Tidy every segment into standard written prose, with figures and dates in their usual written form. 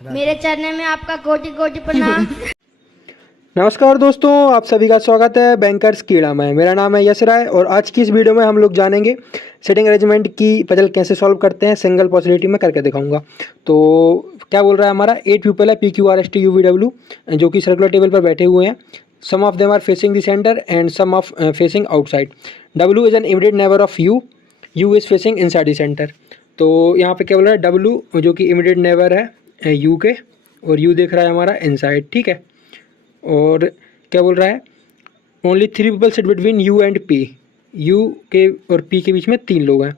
मेरे चैनल में आपका कोटि कोटि प्रणाम। नमस्कार दोस्तों, आप सभी का स्वागत है बैंकर्स कीड़ा में। मेरा नाम है यश राय और आज की इस वीडियो में हम लोग जानेंगे सेटिंग अरेंजमेंट की पजल कैसे सॉल्व करते हैं। सिंगल पॉसिबिलिटी में करके दिखाऊंगा। तो क्या बोल रहा है, हमारा 8 पीपल है PQRSTUVW जो कि सर्कुलर टेबल पर बैठे हुए हैं। Some of them are facing the centre and some of facing outside. W is an immediate neighbour of U is facing inside the centre. तो यहाँ पे क्या बोल रहा है, W जो कि इमीडिएट नेबर है U के, और U देख रहा है हमारा इनसाइड। ठीक है, और क्या बोल रहा है, only 3 people sit between U and P। U के और P के बीच में 3 लोग हैं,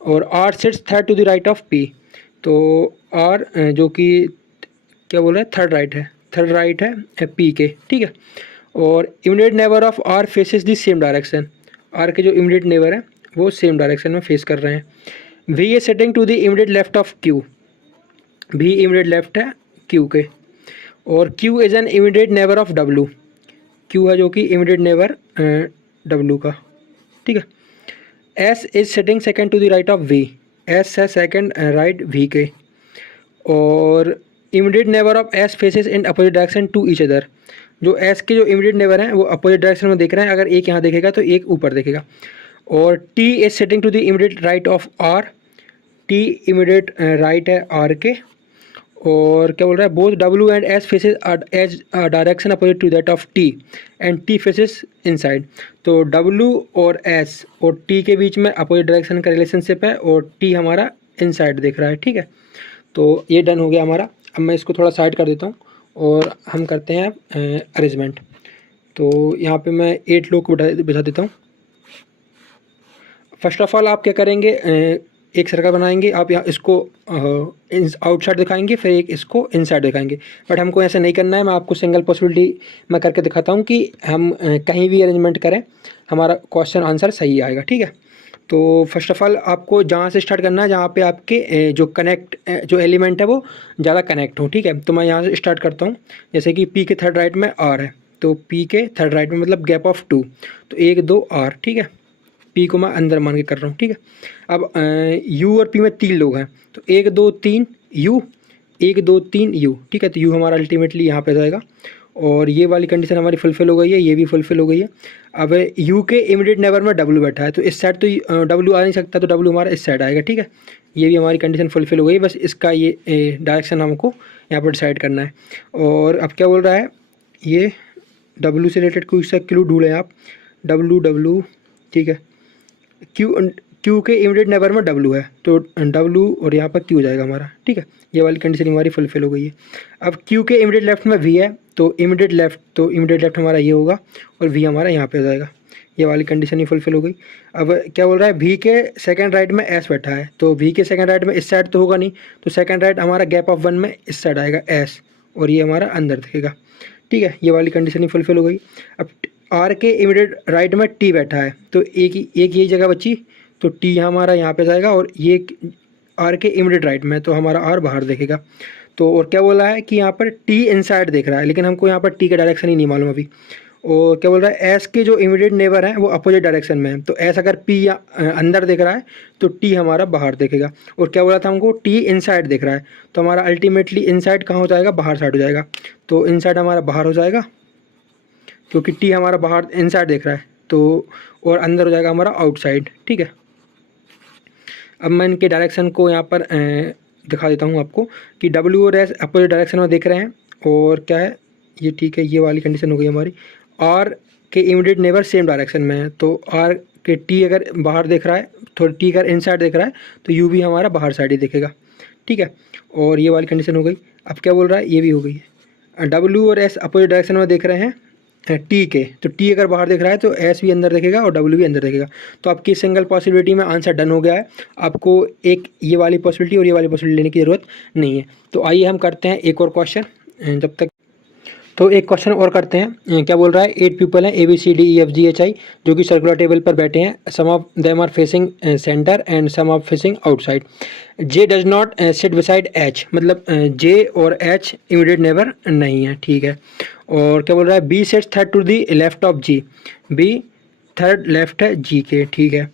और R sits third to the right of P। तो R जो कि क्या बोल रहा है, थर्ड राइट है P के। ठीक है, और immediate neighbour of R faces the same direction. R के जो इमीडिएट नेबर हैं वो सेम डायरेक्शन में फेस कर रहे हैं। V is setting to the immediate left of Q। V immediate left है Q के, और Q is an immediate neighbour of W। Q है जो कि इमीडिएट नेबर W का। ठीक है, S is setting second to the right of V। S है सेकंड राइट V के, और immediate neighbour of S faces in opposite direction to each other. जो S के जो इमीडिएट नेबर हैं वो अपोजिट डायरेक्शन में देख रहे हैं। अगर एक यहाँ देखेगा तो एक ऊपर देखेगा। और T is setting to the immediate right of R। T immediate right है R के, और क्या बोल रहा है, both W and S faces as direction opposite to that of T and T faces inside. तो W और S और T के बीच में अपोजिट डायरेक्शन का रिलेशनशिप है, और T हमारा इनसाइड देख रहा है। ठीक है, तो ये डन हो गया हमारा। अब मैं इसको थोड़ा साइड कर देता हूँ और हम करते हैं अरेंजमेंट। तो यहाँ पे मैं 8 लोग को बिठा देता हूँ। फर्स्ट ऑफ ऑल आप क्या करेंगे, एक सर्कल बनाएंगे। आप यहाँ इसको आउटसाइड दिखाएंगे, फिर एक इसको इनसाइड दिखाएंगे। बट हमको ऐसा नहीं करना है। मैं आपको सिंगल पॉसिबिलिटी में करके दिखाता हूँ कि हम कहीं भी अरेंजमेंट करें हमारा क्वेश्चन आंसर सही आएगा। ठीक है, तो फर्स्ट ऑफ ऑल आपको जहाँ से स्टार्ट करना है जहाँ पे आपके जो एलिमेंट है वो ज़्यादा कनेक्ट हो। ठीक है, तो मैं यहाँ से स्टार्ट करता हूँ। जैसे कि P के थर्ड राइट में R है, तो P के थर्ड राइट में मतलब गैप ऑफ 2, तो 1 2 R। ठीक है, P को मैं अंदर मान के कर रहा हूँ। ठीक है, अब U और P में 3 लोग हैं, तो 1 2 3 U, 1 2 3 U। ठीक है, तो U हमारा अल्टीमेटली यहाँ पे जाएगा, और ये वाली कंडीशन हमारी फुलफिल हो गई है, ये भी फुलफिल हो गई है। अब U के इमीडिएट नेबर में W बैठा है, तो इस साइड तो W आ नहीं सकता, तो W हमारा इस साइड आएगा। ठीक है, ये भी हमारी कंडीशन फुलफिल हो गई। बस इसका ये डायरेक्शन हमको यहाँ पर डिसाइड करना है। और अब क्या बोल रहा है, ये W से रिलेटेड कोई सा क्लू ढूंढें आप। W। ठीक है, Q के इमीडिएट नेबर में W है, तो W और यहाँ पर Q जाएगा हमारा। ठीक है, ये वाली कंडीशन हमारी फुलफिल हो गई है। अब Q के इमीडिएट लेफ्ट में V है, तो इमीडिएट लेफ्ट हमारा ये होगा, और V हमारा यहाँ पे जाएगा। ये वाली कंडीशन ही फुलफिल हो गई। अब क्या बोल रहा है, V के सेकंड राइट में S बैठा है, तो V के सेकंड राइट में इस साइड तो होगा नहीं, तो सेकंड राइट हमारा गैप ऑफ 1 में इस साइड आएगा S, और ये हमारा अंदर दिखेगा। ठीक है, ये वाली कंडीशन ही फुलफिल हो गई। अब R के इमीडिएट राइट में T बैठा है, तो एक यही जगह बची, तो T हमारा यहाँ पे जाएगा, और ये R के इमीडिएट राइट में, तो हमारा R बाहर देखेगा। तो और क्या बोला है कि यहाँ पर T इनसाइड देख रहा है, लेकिन हमको यहाँ पर T का डायरेक्शन ही नहीं मालूम अभी। और क्या बोल रहा है, S के जो इमीडिएट नेबर हैं वो अपोजिट डायरेक्शन में है, तो S अगर P या अंदर देख रहा है तो T हमारा बाहर देखेगा। और क्या बोला था हमको, T इनसाइड देख रहा है, तो हमारा अल्टीमेटली इनसाइड कहाँ हो जाएगा, बाहर साइड हो जाएगा। तो इनसाइड हमारा बाहर हो जाएगा, क्योंकि T हमारा बाहर इनसाइड देख रहा है, तो और अंदर हो जाएगा हमारा आउटसाइड। ठीक है, अब मैं इनके डायरेक्शन को यहाँ पर दिखा देता हूँ आपको कि W और S अपोजिट डायरेक्शन में देख रहे हैं, और क्या है ये। ठीक है, ये वाली कंडीशन हो गई हमारी। R के इमीडिएट नेबर सेम डायरेक्शन में है, तो R के T अगर बाहर देख रहा है, थोड़ी T अगर इनसाइड देख रहा है, तो U भी हमारा बाहर साइड ही देखेगा। ठीक है, और ये वाली कंडीशन हो गई। अब क्या बोल रहा है, ये भी हो गई है। W और S अपोजिट डायरेक्शन में देख रहे हैं T के, तो T अगर बाहर देख रहा है तो S भी अंदर देखेगा और W भी अंदर देखेगा। तो आपकी सिंगल पॉसिबिलिटी में आंसर डन हो गया है। आपको एक ये वाली पॉसिबिलिटी और ये वाली पॉसिबिलिटी लेने की ज़रूरत नहीं है। तो आइए हम करते हैं एक और क्वेश्चन। जब तक तो एक क्वेश्चन और करते हैं। क्या बोल रहा है, 8 पीपल हैं ABCDEFGHI जो कि सर्कुलर टेबल पर बैठे हैं। Some of them are facing centre and some of facing outside. J does not sit beside H, मतलब J और H इमीडिएट नेबर नहीं है। ठीक है, और क्या बोल रहा है, B sits third to the left of G। B third left है G के। ठीक है,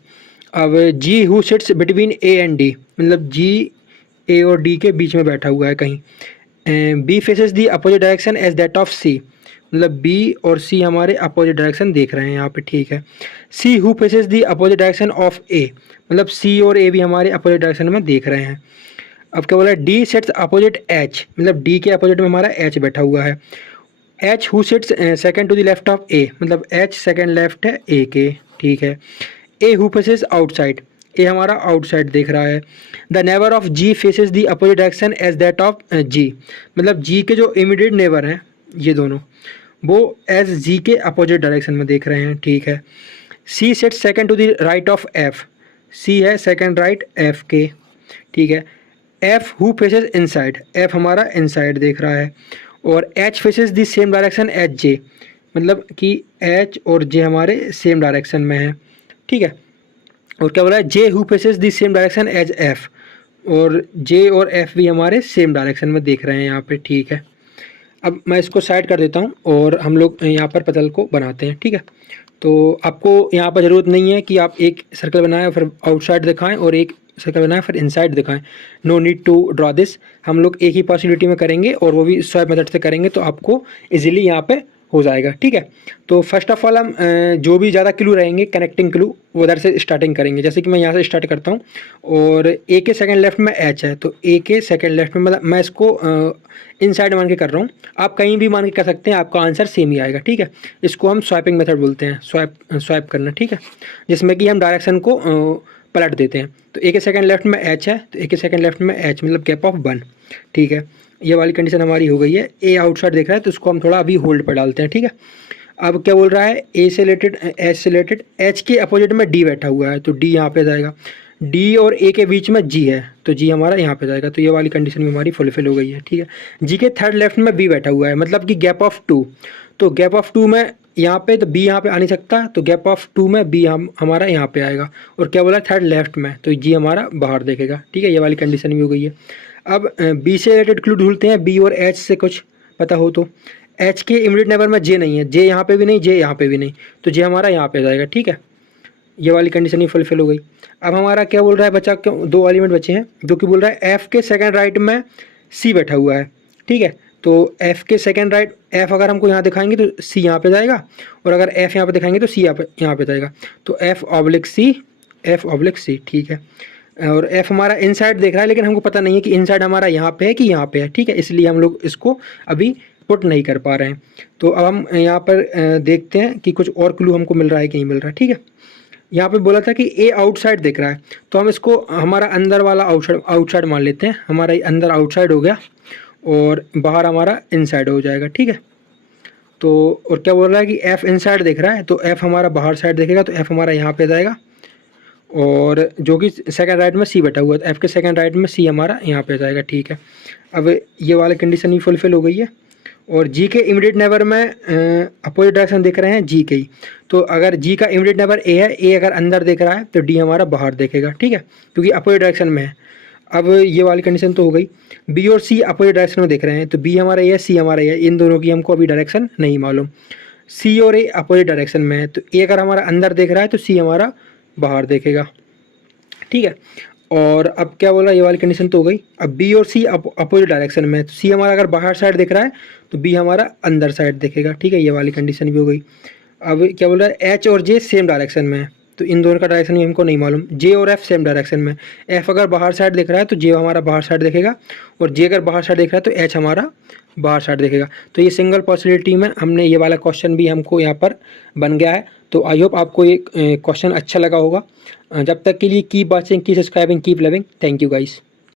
अब G who sits between A and D, मतलब G A और D के बीच में बैठा हुआ है कहीं। B faces the opposite direction as that of C, मतलब बी और सी हमारे अपोजिट डायरेक्शन देख रहे हैं यहाँ पे, ठीक है। C who faces the opposite direction of A, मतलब सी और ए भी हमारे अपोजिट डायरेक्शन में देख रहे हैं। अब क्या बोला, डी सेट्स अपोजिट एच, मतलब डी के अपोजिट में हमारा एच बैठा हुआ है। H who sets second to the left of A, मतलब एच सेकंड लेफ्ट है ए के, ठीक है। A who faces outside, A हमारा आउटसाइड देख रहा है। The neighbour of G faces the opposite direction as that of G, मतलब जी के जो इमीडिएट नेबर हैं ये दोनों, वो एज जी के अपोजिट डायरेक्शन में देख रहे हैं, ठीक है। C set second to the right of F, C है सेकंड राइट एफ के, ठीक है। F who faces inside, F हमारा इनसाइड देख रहा है। और H faces the same direction as J, मतलब कि एच और जे हमारे सेम डायरेक्शन में है, ठीक है। और क्या बोला है, J who faces the same direction as F, और जे और एफ भी हमारे सेम डायरेक्शन में देख रहे हैं यहाँ पे, ठीक है। अब मैं इसको साइड कर देता हूँ और हम लोग यहाँ पर पजल को बनाते हैं, ठीक है। तो आपको यहाँ पर ज़रूरत नहीं है कि आप एक सर्कल बनाएं फिर आउटसाइड दिखाएं और एक सर्कल बनाएं फिर इनसाइड दिखाएं, no need to draw this. हम लोग एक ही पॉसिबिलिटी में करेंगे और वो भी स्वैप मेथड से करेंगे, तो आपको इजीली यहाँ पे हो जाएगा, ठीक है। तो फर्स्ट ऑफ ऑल हम जो भी ज़्यादा क्लू रहेंगे कनेक्टिंग क्लू, वो उधर से स्टार्टिंग करेंगे। जैसे कि मैं यहाँ से स्टार्ट करता हूँ और ए के सेकंड लेफ्ट में एच है, तो ए के सेकंड लेफ्ट में, मतलब मैं इसको इनसाइड मान के कर रहा हूँ, आप कहीं भी मान के कर सकते हैं, आपका आंसर सेम ही आएगा, ठीक है। इसको हम स्वैपिंग मेथड बोलते हैं, स्वैप करना, ठीक है, जिसमें कि हम डायरेक्शन को पलट देते हैं। तो ए के सेकंड लेफ्ट में एच है, तो ए के सेकंड लेफ्ट में एच, मतलब गैप ऑफ 1, ठीक है। ये वाली कंडीशन हमारी हो गई है। ए आउटसाइड देख रहा है तो उसको हम थोड़ा अभी होल्ड पर डालते हैं, ठीक है। अब क्या बोल रहा है, ए से रिलेटेड एच से रिलेटेड, एच के अपोजिट में डी बैठा हुआ है, तो डी यहाँ पे जाएगा। डी और ए के बीच में जी है, तो जी हमारा यहाँ पे जाएगा, तो ये वाली कंडीशन भी हमारी फुलफिल हो गई है, ठीक है। जी के थर्ड लेफ्ट में बी बैठा हुआ है, मतलब कि गैप ऑफ 2, तो गैप ऑफ 2 में यहाँ पे, तो बी यहाँ पे आ नहीं सकता, तो गैप ऑफ 2 में बी हमारा यहाँ पे आएगा। और क्या बोला, थर्ड लेफ्ट में, तो जी हमारा बाहर देखेगा, ठीक है। ये वाली कंडीशन भी हो गई है। अब बी से रिलेटेड क्लू ढूंढते हैं, बी और एच से कुछ पता हो तो। एच के इमीडिएट नेबर में जे नहीं है, जे यहाँ पे भी नहीं, जे यहाँ पे भी नहीं, तो जे हमारा यहाँ पे जाएगा, ठीक है। ये वाली कंडीशन ही फुलफिल हो गई। अब हमारा क्या बोल रहा है बच्चा, क्यों 2 एलिमेंट बचे हैं, जो कि बोल रहा है एफ के सेकंड राइट में सी बैठा हुआ है, ठीक है। तो एफ के सेकंड राइट, एफ अगर हमको यहाँ दिखाएंगे तो सी यहाँ पे जाएगा, और अगर एफ यहाँ पे दिखाएंगे तो सी यहाँ पे जाएगा, तो एफ ऑब्लिक सी, ठीक है। और एफ हमारा इनसाइड देख रहा है, लेकिन हमको पता नहीं है कि इनसाइड हमारा यहाँ पे है कि यहाँ पे है, ठीक है, इसलिए हम लोग इसको अभी पुट नहीं कर पा रहे हैं। तो अब हम यहाँ पर देखते हैं कि कुछ और क्लू हमको मिल रहा है कि नहीं मिल रहा है, ठीक है। यहाँ पे बोला था कि ए आउटसाइड दिख रहा है, तो हम इसको हमारा अंदर वाला आउटसाइड मान लेते हैं, हमारा अंदर आउटसाइड हो गया और बाहर हमारा इनसाइड हो जाएगा, ठीक है। तो और क्या बोल रहा है कि एफ इनसाइड दिख रहा है, तो एफ हमारा बाहर साइड दिखेगा, तो एफ हमारा यहाँ पे जाएगा, और जो कि सेकंड राइट में सी बैठा हुआ है, तो एफ के सेकंड राइट में सी हमारा यहाँ पे जाएगा, ठीक है। अब ये वाली कंडीशन ही फुलफिल हो गई है। और जी के इमीडिएट नेबर में अपोजिट डायरेक्शन देख रहे हैं जी के ही, तो अगर जी का इमीडिएट नेबर ए है, ए अगर अंदर देख रहा है तो डी हमारा बाहर देखेगा, ठीक है, क्योंकि अपोजिट डायरेक्शन में है। अब ये वाली कंडीशन तो हो गई। बी और सी अपोजिट डायरेक्शन में देख रहे हैं, तो बी हमारा ए है, सी हमारा ए है, इन दोनों की हमको अभी डायरेक्शन नहीं मालूम। सी और ए अपोजिट डायरेक्शन में है, तो ए अगर हमारा अंदर देख रहा है तो सी हमारा बाहर देखेगा, ठीक है। और अब क्या बोला, ये वाली कंडीशन तो हो गई। अब बी और सी अपोजिट डायरेक्शन में है, तो सी हमारा अगर बाहर साइड दिख रहा है तो बी हमारा अंदर साइड देखेगा, ठीक है। ये वाली कंडीशन भी हो गई। अब क्या बोल रहा है, एच और जे सेम डायरेक्शन में है, तो इन दोनों का डायरेक्शन भी हमको नहीं मालूम। जे और एफ सेम डायरेक्शन में, एफ अगर बाहर साइड दिख रहा है तो जे हमारा बाहर साइड देखेगा, और जे अगर बाहर साइड दिख रहा है तो एच हमारा बाहर साइड देखेगा। तो ये सिंगल पॉसिबिलिटी में हमने ये वाला क्वेश्चन भी हमको यहाँ पर बन गया है। तो आई होप आपको ये क्वेश्चन अच्छा लगा होगा। जब तक के लिए keep watching, keep subscribing, keep loving. Thank you guys.